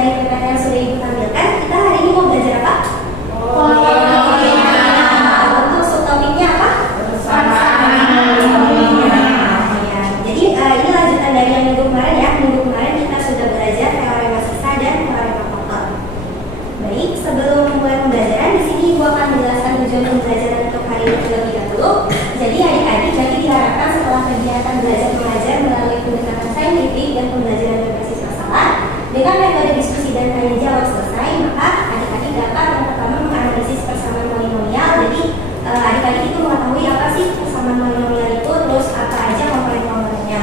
dari PPT yang sudah Ibu tampilkan, kita hari ini mau belajar apa? Untuk subtopiknya apa? Ya, jadi ini lanjutan dari yang minggu kemarin ya. Minggu kemarin kita sudah belajar teorema sisa dan teorema kotor. Baik, sebelum memulai pembelajaran, di sini Ibu akan menjelaskan tujuan pembelajaran untuk hari ini terlebih dahulu. Jadi adik-adik nanti diharapkan setelah kegiatan belajar mengajar melalui pendekatan saintifik dan pembelajaran berbasis masalah dengan metode diskusi dan tanya jawab selesai, maka adik-adik dapat yang pertama menganalisis persamaan polinomial. Jadi adik-adik itu mengetahui apa sih persamaan polinomial itu, terus apa aja komponen-komponennya.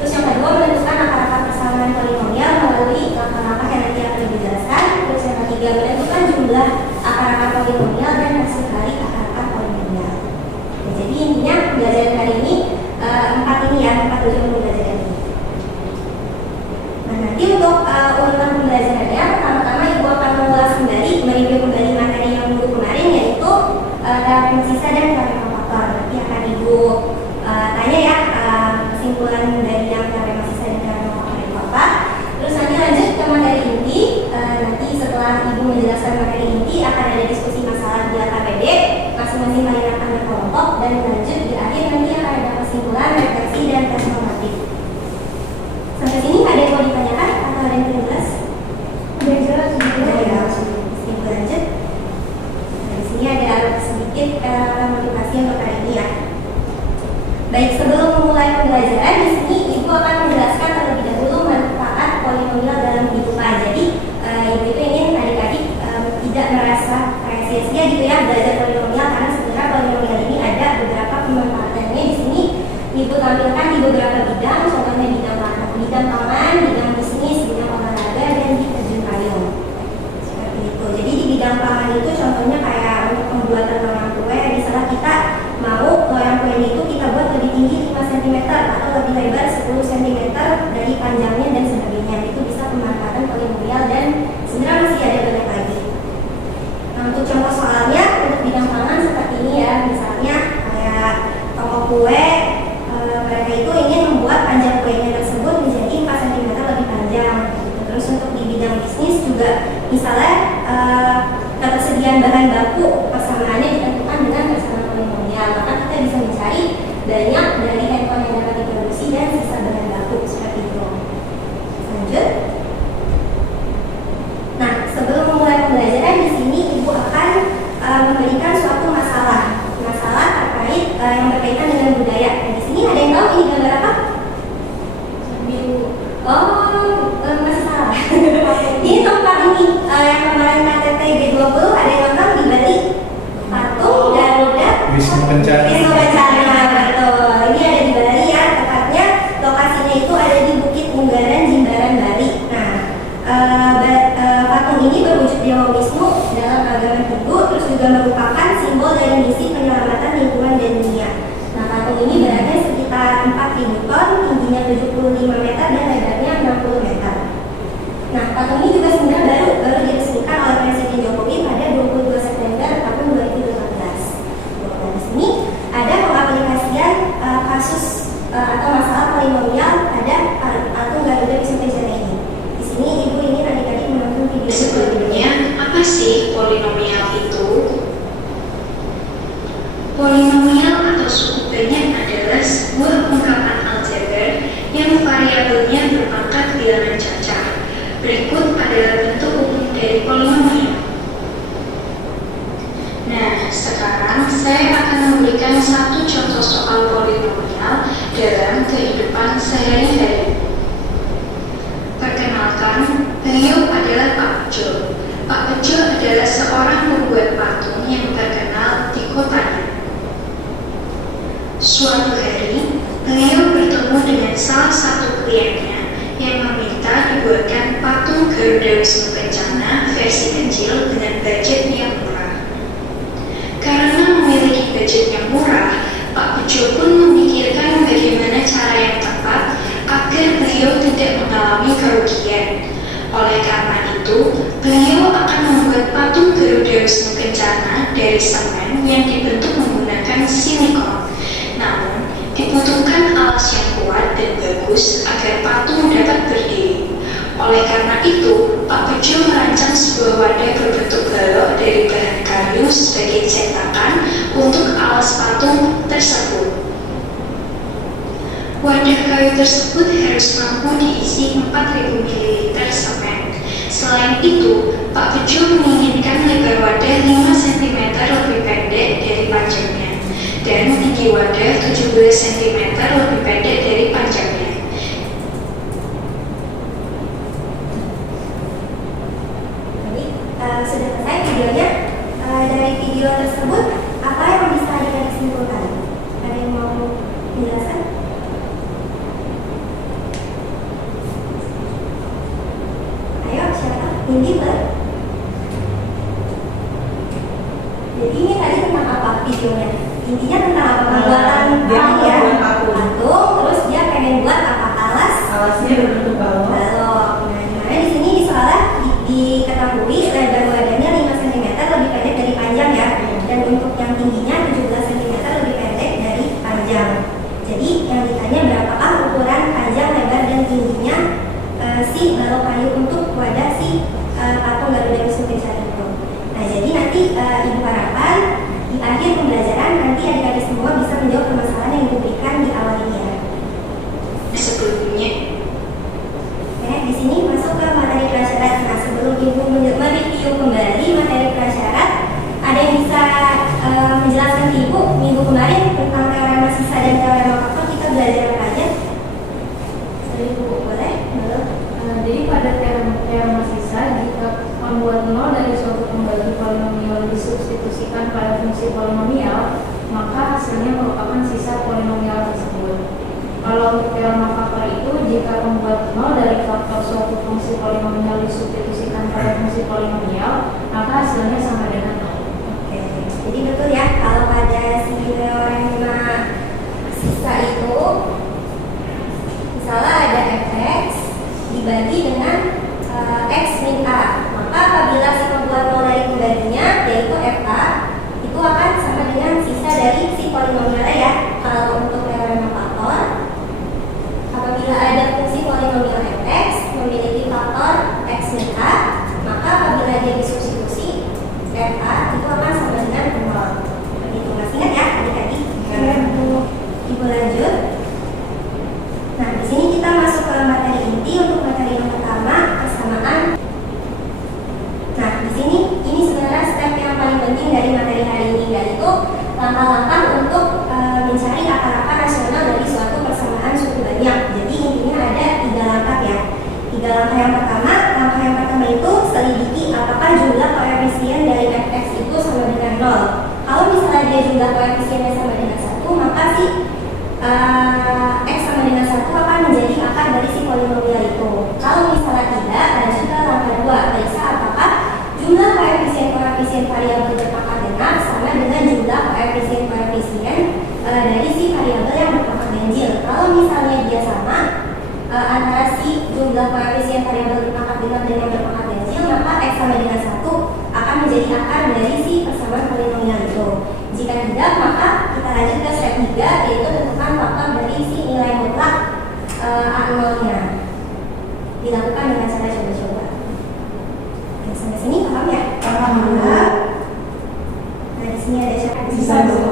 Terus yang kedua menentukan akar-akar persamaan polinomial melalui langkah-langkah yang nanti akan dijelaskan. Terus yang ketiga menentukan jumlah akar-akar polinomial dan hasil kali akar-akar polinomial. Nah, jadi intinya pembelajaran hari ini empat tujuan pembelajaran ini. Nah, nanti untuk urutan pembelajarannya, pertama-tama Ibu akan mengulas kembali, mereview kembali materi yang minggu kemarin, yaitu teorema sisa dan teorema kotor. Nanti akan Ibu tanya ya kesimpulan dari yang teorema sisa dan teorema kotor itu apa. Terus nanti lanjut ke materi inti. Nanti setelah Ibu menjelaskan materi inti, akan ada diskusi masalah buat KPD, masing-masing kalian akan berkelompok, dan lanjut di akhir nanti akan ada kesimpulan, refleksi, dan tes normatif. Sampai sini ada yang mau ditanyakan atau ada yang jelas? Udah jelas, ya. Ibu lanjut. Nah, di sini ada sedikit motivasi untuk hari ini ya. Baik, sebelum memulai pembelajaran, di sini Ibu akan menjelaskan terlebih dahulu manfaat polinomial dalam kehidupan. Jadi Ibu itu ingin adik-adik tidak merasa sia-sia gitu ya belajar polinomial, karena sebenarnya polinomial ini ada beberapa pemanfaatannya. Di sini Ibu tampilkan di beberapa bidang, contohnya bidang pangan, bidang bisnis, bidang olahraga, dan di terjun payung. Seperti itu. Jadi di bidang pangan itu contohnya kayak untuk pembuatan loyang kue, misalnya kita mau loyang kuenya itu kita buat lebih tinggi 5 cm atau lebih lebar 10 cm dari panjangnya dan sebagainya. Itu bisa pemanfaatan polinomial dan sebenarnya masih ada banyak lagi. Nah, untuk contoh soalnya untuk bidang pangan seperti ini ya, misalnya kayak toko kue, mereka itu ingin membuat panjang kuenya tersebut menjadi 4 cm lebih panjang. Terus untuk di bidang bisnis juga, misalnya ketersediaan bahan baku persamaannya ditentukan dengan persamaan polinomial, maka kita bisa mencari banyak dari handphone yang dapat diproduksi dan sisa bahan baku seperti itu. Lanjut. Nah, sebelum memulai pembelajaran, di sini Ibu akan memberikan suatu masalah terkait yang berkaitan dengan budaya. Nah, di sini ada yang tahu ini gambar apa? Masih salah. Ini tempat ini yang kemarin KTT G20 ada yang nonton di Bali. Patung Garuda Wisnu Kencana. Betul. Ini ada di Bali ya, tepatnya lokasinya itu ada di Bukit Unggaran, Jimbaran, Bali. Nah, patung ini berwujud Dewa Wisnu dalam agama Hindu, terus juga merupakan simbol dari misi penyelamatan lingkungan dan dunia. Nah, patung ini beratnya sekitar 4.000 ton, tingginya 75 meter dan lebarnya 60 meter. Nah, patung ini juga sebenarnya baru diresmikan oleh Presiden Jokowi pada 22 September tahun 2018. Nah, di sini ada pengaplikasian kasus atau masalah polinomial pada patung Garuda Wisnu Kencana ini. Di sini Ibu ingin adik-adik menonton video sebelumnya. Apa sih polinomial itu? Polinomial atau suku banyak adalah sebuah ungkapan aljabar yang variabelnya berpangkat bilangan cacar. Berikut adalah bentuk umum dari polinomial. Nah, sekarang saya akan memberikan satu contoh soal polinomial dalam kehidupan sehari-hari. Perkenalkan, beliau adalah Pak Bejo. Pak Bejo adalah seorang pembuat patung yang terkenal di kotanya. Suatu hari, beliau bertemu dengan salah satu kliennya yang meminta dibuatkan patung Garuda Wisnu Kencana versi kecil dengan budget yang murah. Karena memiliki budget yang murah, Pak Bejo pun memikirkan bagaimana cara yang tepat agar beliau tidak mengalami kerugian. Oleh karena itu, beliau akan membuat patung Garuda Wisnu Kencana dari semen yang dibentuk menggunakan silikon. Namun, dibutuhkan alas yang kuat dan bagus agar patung dapat berdiri. Oleh karena itu, Pak Bejo merancang sebuah wadah berbentuk balok dari bahan kayu sebagai cetakan untuk alas patung tersebut. Wadah kayu tersebut harus mampu diisi 4.000 ml semen. Selain itu, Pak Bejo menginginkan lebar wadah 5 cm lebih pendek dari panjangnya dan tinggi wadah 17 cm lebih pendek dari panjangnya. Sudah selesai videonya. Dari video tersebut, apa yang bisa kita simpulkan? Ada yang mau menjelaskan? Ayo, siapa? Indi, Mbak? Jadi ini tadi tentang apa videonya? Intinya tentang apa? Pembuatan Dia patung ya? membuat patung. Patung, terus dia pengen buat apa? Alasnya berbentuk balok. Balok. Nah, dimana di sini disoal diketahui lebar wadahnya 5 cm lebih pendek dari panjang ya, dan untuk yang tingginya 17 cm lebih pendek dari panjang. Jadi yang ditanya berapakah ukuran panjang, lebar, dan tingginya si balok kayu untuk wadah si patung Garuda Wisnu Kencana itu. Nah, jadi nanti Ibu harapkan di akhir pembelajaran nanti adik-adik semua bisa menjawab permasalahan yang diberikan di awal ini ya. Sebelumnya, Di sini masuk ke materi prasyarat. Nah, sebelum Ibu mereview kembali materi prasyarat, ada yang bisa menjelaskan ke Ibu minggu kemarin tentang teorema sisa dan teorema faktor kita belajar apa aja? Ibu boleh? Jadi pada teorema sisa, jika membuat nol dari suatu pembagi polinomial disubstitusikan pada fungsi polinomial, maka hasilnya merupakan sisa polinomial tersebut. Kalau untuk teorema faktor itu, jika membuat nol dari faktor suatu fungsi polinomial disubstitusikan pada fungsi polinomial, maka hasilnya sama dengan nol. Oke, jadi betul ya, kalau pada si teorema sisa itu misalnya ada fx dibagi dengan x min a, maka apabila si pembuat nol dari pembaginya yaitu fa itu akan sama dengan sisa dari si polinomialnya ya. Kalau untuk teorema faktor, apabila ada fungsi polinomial fx memiliki faktor x min a, maka apabila dia disubstitusi fa itu akan sama dengan nol. Begitu, masih ingat ya adik-adik? Ibu lanjut. Nah, di sini kita masuk ke materi inti. Untuk materi yang pertama, persamaan. Nah, di sini ini sebenarnya step yang paling penting dari materi hari ini, yaitu langkah-langkah untuk mencari akar-akar rasional dari suatu persamaan suku banyak. Jadi intinya ada 3 langkah ya. 3 langkah yang pertama. Langkah yang pertama itu selidiki apakah jumlah koefisien dari fx itu sama dengan 0. Kalau misalnya dia jumlah koefisiennya sama dengan 1, maka si x sama dengan 1 akan menjadi akar dari si polinomial itu. Kalau misalnya tidak, lanjut ke langkah 2. Periksa apakah jumlah koefisien variabel berpangkat genap sama dengan jumlah koefisien dari si variabel yang berpangkat ganjil. Kalau misalnya dia sama antara si jumlah koefisien variabel berpangkat genap dan yang berpangkat ganjil, maka x sama dengan 1 akan menjadi akar dari si persamaan polinomial itu. Jika tidak, maka kita lanjut ke step 3, yaitu tentukan faktor dari si nilai mutlak A0-nya. Dilakukan dengan cara coba-coba. Sampai sini paham ya? Paham. Nah, di sini ada syarat sisa dulu.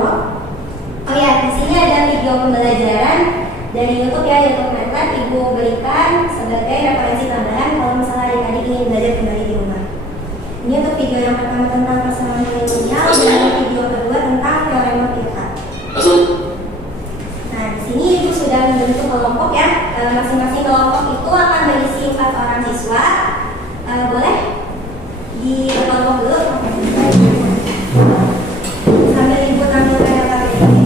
Oh ya, di sini ada video pembelajaran dari YouTube ya, YouTube MATLAB. Ibu berikan sebagai referensi tambahan kalau misalnya adik-adik ingin belajar kembali di rumah. Ini untuk video yang pertama tentang persamaan polinomial dan video kedua tentang teorema Pirkat. Nah, di sini Ibu sudah membentuk kelompok ya. Masing-masing kelompok itu akan berisi 4 orang siswa. Boleh di kelompok dulu. Sambil Ibu tampilkan apa ini.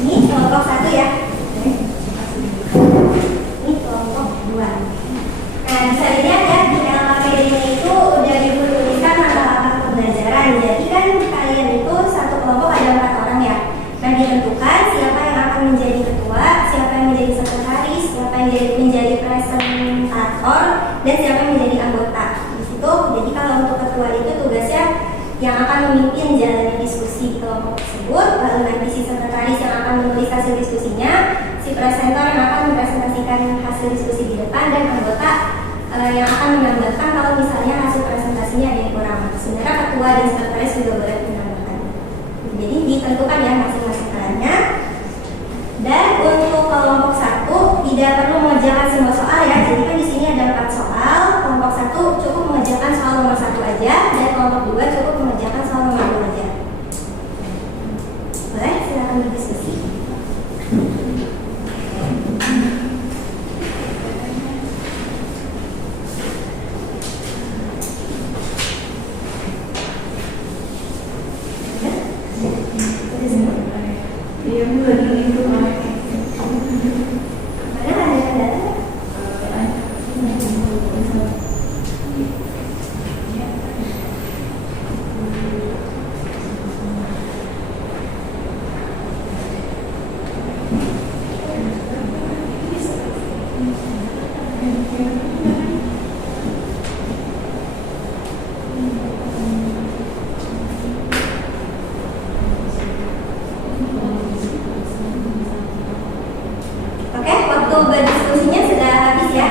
Ini kelompok 1 ya. Ini kelompok 2. Nah, bisa dilihat ya di LKPD-nya itu udah Ibu tuliskan langkah-langkah pembelajaran. Jadi kan kalian itu satu kelompok ada 4 orang ya. Nah, ditentukan siapa yang akan menjadi ketua, siapa yang menjadi sekretaris, siapa yang menjadi presentator, dan siapa yang menjadi Jadi kalau untuk ketua itu tugasnya yang akan memimpin jalannya diskusi di kelompok tersebut, lalu nanti si sekretaris yang akan menulis hasil diskusinya, si presenter yang akan mempresentasikan hasil diskusi di depan, dan anggota yang akan menambahkan kalau misalnya hasil presentasinya ada yang kurang. Sebenarnya ketua dan sekretaris juga boleh menambahkan. Jadi ditentukan ya masing-masing perannya. Dan untuk kelompok 1 tidak perlu mengerjakan semua soal ya. Jadi kan di sini ada 4 soal. Kelompok 1 cukup mengerjakan soal nomor 1 aja, dan kelompok 2 cukup mengerjakan soal nomor 2 aja. Boleh, silakan berdiskusi. Dia lagi itu Mana ada? Oke, waktu berdiskusinya sudah habis ya.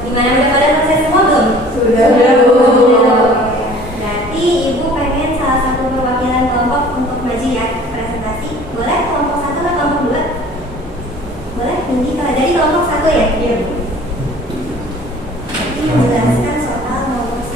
Gimana, udah pada selesai semua belum? Sudah. Berarti ibu pengen salah satu perwakilan kelompok untuk maju ya presentasi. Boleh kelompok 1 atau kelompok 2? Boleh, ini kalau dari kelompok 1 ya? Iya. Jadi menjelaskan soal nomor 1.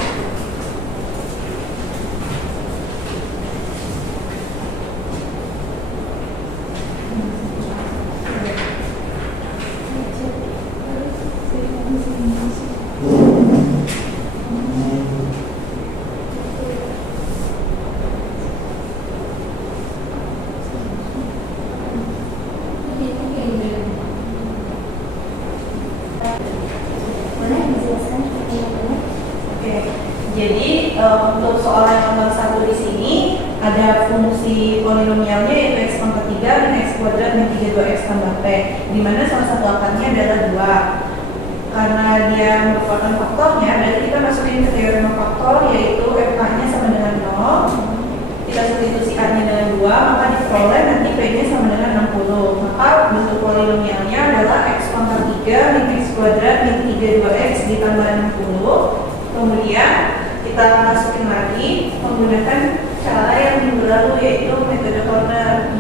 Boleh dijelaskan pertanyaannya? Oke. Jadi untuk soal yang nomor 1 di sini ada fungsi polinomialnya yaitu x pangkat 3 dan x kuadrat min 32x tambah p, di mana salah satu akarnya adalah 2. Karena dia merupakan faktornya, berarti kita masukin ke teorema faktor, yaitu fk-nya sama dengan 0. Kita substitusi a-nya dengan 2, maka diperoleh nanti p-nya sama dengan 60. Maka bentuk polinomialnya adalah x pangkat 3 min x kuadrat min 32x ditambah 60. Kemudian kita masukin lagi menggunakan cara yang minggu lalu, yaitu metode corner.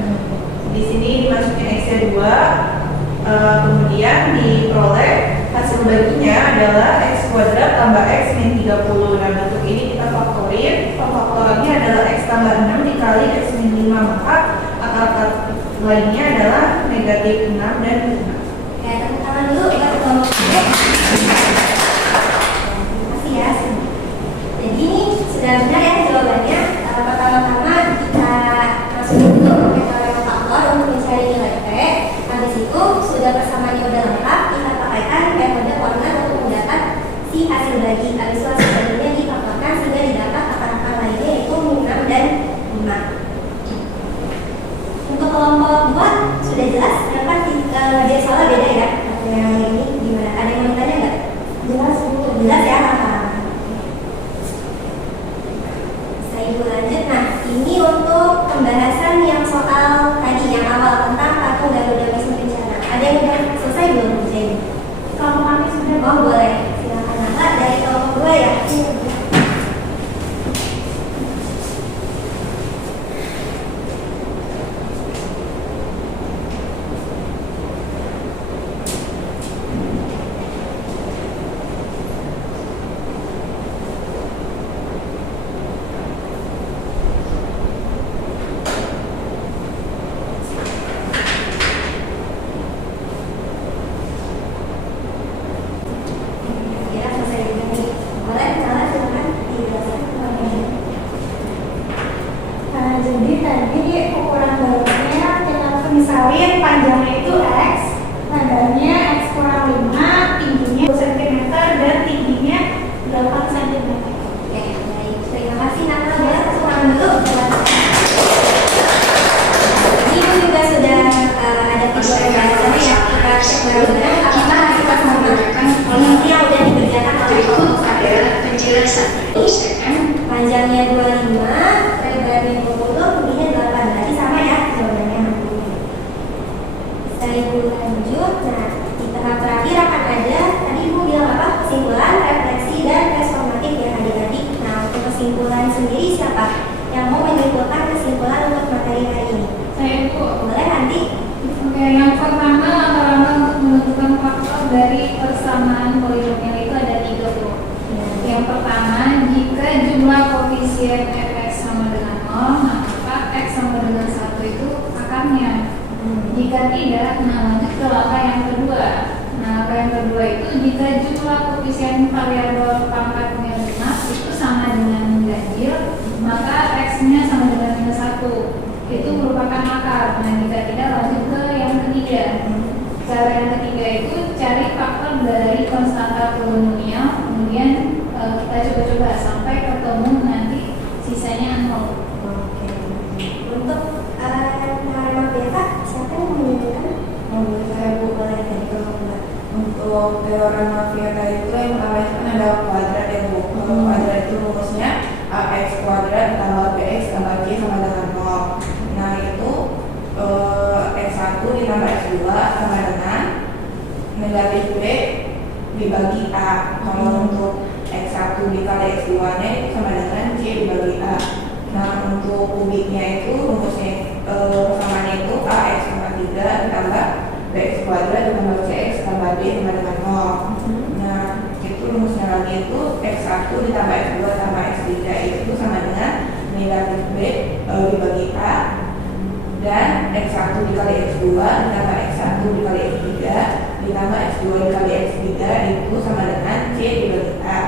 Di sini dimasukin x-nya 2, kemudian diperoleh hasil baginya adalah x kuadrat tambah x min 30. Nah, bentuk ini kita faktorin. Pemfaktorannya adalah x tambah 6 dikali x min 5, maka akar lainnya adalah negatif 6 dan 5. Ya, tepuk tangan dulu buat kelompok 1. Terima kasih ya. Jadi ini sudah benar ya jawabannya. Pertama-tama kita masukin dulu ke teorema faktor untuk mencari nilai P. Habis itu sudah persamaannya udah lengkap, kita pakaikan metode corner untuk mendapat si hasil bagi. Habis itu hasil baginya difaktorkan sehingga didapat akar-akar lainnya yaitu 6 dan 5. Untuk kelompok 2 sudah jelas, kenapa jadi soalnya beda ya? Yang ini gimana? Ada yang mau tanya nggak? Jelas, jelas ya. Saya ibu lanjut. Nah, ini untuk pembahasan yang soal tadi yang awal tentang patung Garuda Wisnu Kencana. Ada yang udah selesai belum? Kelompok kami sudah. Oh boleh, silakan. Nah, dari kelompok 2 ya. 1 cm. Panjangnya 25, lebarnya 20, tingginya 8. Berarti sama ya jawabannya. Bisa Ibu lanjut. Nah, di tahap terakhir akan ada, tadi Ibu bilang apa? Kesimpulan, refleksi, dan transformatif ya adik-adik. Nah, untuk kesimpulan sendiri siapa yang mau menyimpulkan kesimpulan untuk materi hari ini? Saya Ibu. Boleh nanti? Oke, yang pertama langkah-langkah untuk menentukan faktor dari persamaan polinomial itu ada 3 Bu. Yang pertama, jika jumlah koefisien fx sama dengan 0, maka x sama dengan 1 itu akarnya. Jika tidak, nah lanjut ke langkah yang kedua. Nah, langkah yang kedua itu jika jumlah koefisien variabel pangkatnya genap itu sama dengan ganjil, maka x-nya sama dengan minus 1. Itu merupakan akar. Nah, jika tidak, lanjut ke yang ketiga. Cara yang ketiga itu cari faktor dari konstanta polinomial, kemudian kita coba-coba sampai ketemu nanti sisanya 0. Oke. Untuk teorema beta, siapa yang menunjukkan? Saya Bu, boleh dari kelompok. Untuk teorema Vieta itu yang pertama itu kan ada kuadrat ya Bu. Kalau kuadrat itu rumusnya ax kuadrat tambah bx tambah c sama dengan 0. Nah itu x1 ditambah x2 sama dengan negatif b dibagi a. Kalau untuk x1 dikali x2 nya itu sama dengan c dibagi a. Nah untuk kubiknya itu rumusnya persamanya itu ax sama 3 ditambah bx kuadrat ditambah cx tambah b sama dengan 0. Nah itu rumusnya lagi itu x1 ditambah x2 tambah x3 itu sama dengan negatif b dibagi a, dan x1 dikali x2 ditambah x1 dikali x3 ditambah x2 dikali x3 itu sama dengan c dibagi a,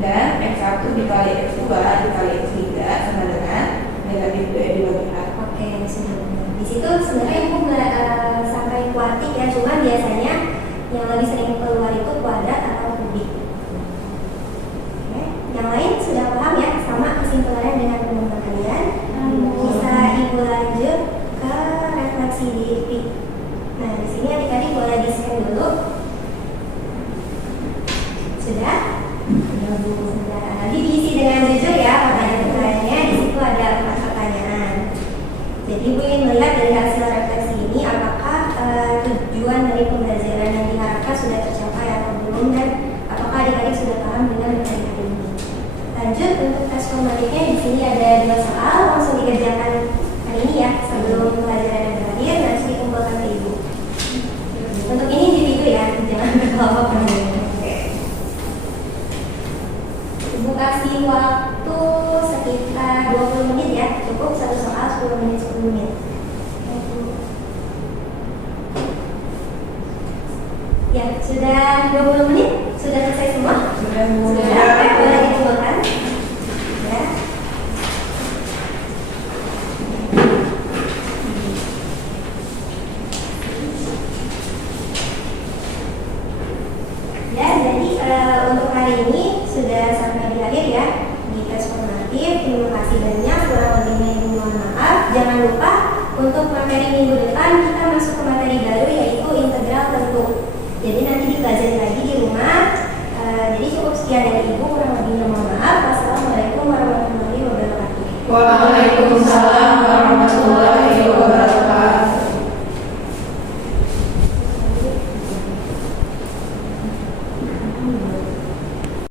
dan x1 dikali x2 dikali x3 sama dengan negatif b dibagi a. Oke, di situ sebenarnya Ibu sampai kuartik ya, cuma biasanya yang lebih sering keluar itu kuadrat atau kubik. Oke, yang lain sudah paham ya sama kesimpulannya dengan teman-teman kalian? Bisa Ibu lanjut ke refleksi diri. Nah, di sini adik-adik boleh di-scan dulu. Sudah? Sudah. Nanti diisi dengan jujur ya pertanyaan-pertanyaannya. Di situ ada 4 pertanyaan. Jadi Ibu ingin melihat dari hasil refleksi ini apakah tujuan dari pembelajaran yang diharapkan sudah tercapai atau belum, dan apakah adik-adik sudah paham dengan materi hari ini. Lanjut untuk tes formatifnya, di sini ada 2 soal langsung dikerjakan hari ini ya sebelum pembelajaran yang berakhir, nanti dikumpulkan ke Ibu. Untuk ini individu ya, jangan berkelompok. Oke. Ibu kasih waktu sekitar 20 menit ya, cukup satu soal 10 menit 10 menit. Ya, sudah 20 menit? Sudah selesai semua? Sudah Bu. Sudah, boleh dikumpulkan? Ya. Ya, jadi untuk hari ini sudah sampai di akhir ya di tes formatif. Terima kasih banyak, kurang lebihnya Ibu mohon maaf. Jangan lupa untuk materi minggu depan kita masuk ke materi baru yaitu integral tentu. Jadi nanti dipelajari lagi di rumah. Jadi cukup sekian dari Ibu, kurang lebihnya mohon maaf. Wassalamualaikum warahmatullahi wabarakatuh. Waalaikumsalam